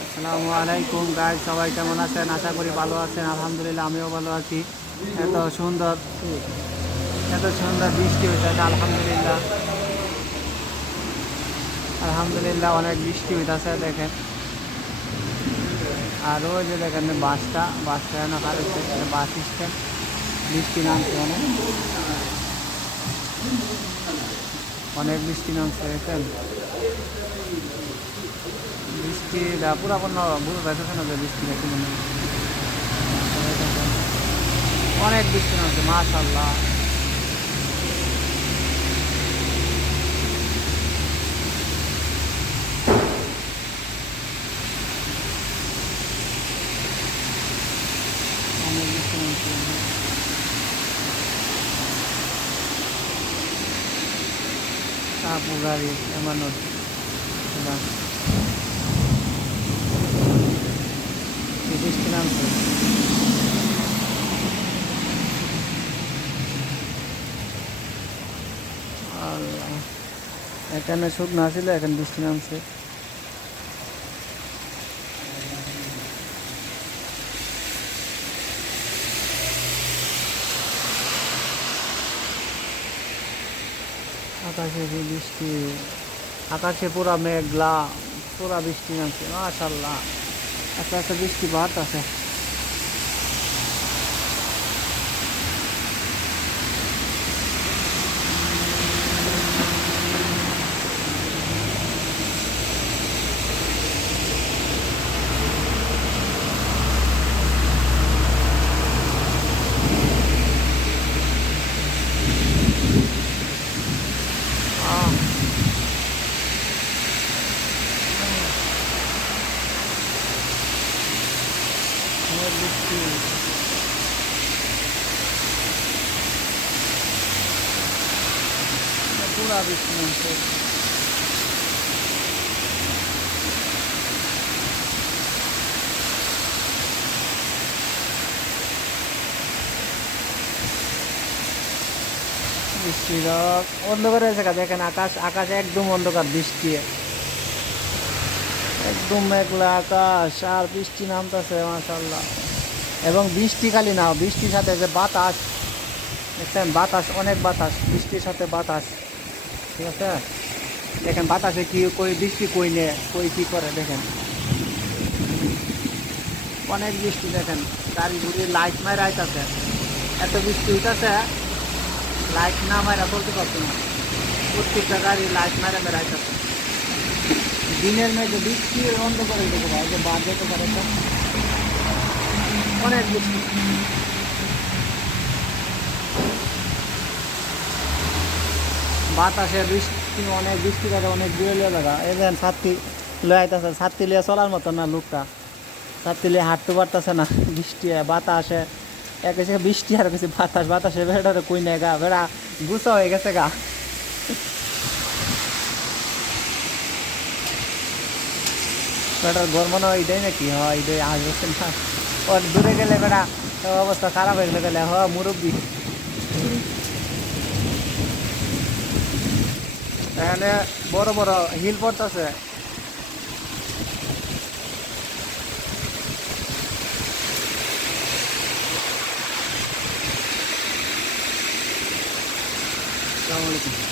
আসসালামু আলাইকুম গাইস, সবাই কেমন আছেন? আশা করি ভালো আছেন। আলহামদুলিল্লাহ আমিও ভালো আছি। এত সুন্দর এত সুন্দর বৃষ্টি হইতেছে। আলহামদুলিল্লাহ আলহামদুলিল্লাহ অনেক বৃষ্টি হইতেছে দেখেন। আর ওই যে দেখেন বাসটা না কারেছে, বাস স্ট্যান্ড। বৃষ্টি নামছে, অনেক অনেক বৃষ্টি নামছে দেখেন। বৃষ্টিটা পুরাপূর্ণ বুঝতে পারতেছে না যে বৃষ্টিটা কি মনে অনেক বৃষ্টি নামছে মাশাআল্লাহ। অনেক বৃষ্টি নামছে। সাপু গাড়ি এমন বৃষ্টি নামছে। আল্লাহ, এখানে শুকনো ছিল, এখন বৃষ্টি নামছে। আকাশে যে বৃষ্টি, আকাশে পুরা মেঘলা, পুরা বৃষ্টি নামছে মাশাআল্লাহ। আস্তে আস্তে বৃষ্টি বাড়তেছে। অনেক বৃষ্টি, পুরা বৃষ্টি নামছে। বৃষ্টির অন্ধকার হয়েছে, দেখেন আকাশ একদম অন্ধকার। বৃষ্টি একদম মেঘলা আকাশ, আর বৃষ্টি নামতেছে মাশাআল্লাহ। এবং বৃষ্টি খালি না, বৃষ্টির সাথে যে বাতাস দেখছেন, বাতাস, অনেক বাতাস, বৃষ্টির সাথে বাতাস। ঠিক আছে, দেখেন বাতাসে কি কই বৃষ্টি কই নে কই কি করে দেখেন। অনেক বৃষ্টি দেখেন, গাড়ি ঘুরি লাইট মারা আইতাছে। এত বৃষ্টি হইতাছে, লাইট না মারা চলতে পারছে না। প্রত্যেকটা গাড়ি লাইট মারা মেরা আইতাছে। দিনের মেঘে বৃষ্টি অন্ধ করে দিতে পারে, যে বাদ যেতে পারে। অনেক বৃষ্টি, বাতাসে বৃষ্টি, অনেক বৃষ্টি করে, অনেক দূরে লিয়ে লাগা। এই দেখেন ছাত্রী লয়ে আইতাছে, ছাত্রী লিয়ে চলার মতো না লোকটা, ছাত্রী লিয়ে হাঁটতে পারতেছে না। বৃষ্টি বাতাসে এক এসে বৃষ্টি আর কিছু বাতাসে বেড়ারে কই নেই গা, বেড়া গুছা হয়ে গেছে গা। বেটার ঘর মনে হয় এটাই নাকি, হয় এটাই আসবে না। ওর দূরে গেলে বেড়া অবস্থা খারাপ হয়ে গেলে মুরব্বী। এখানে বড় বড় হিল পড়তেছে। আসসালামু আলাইকুম।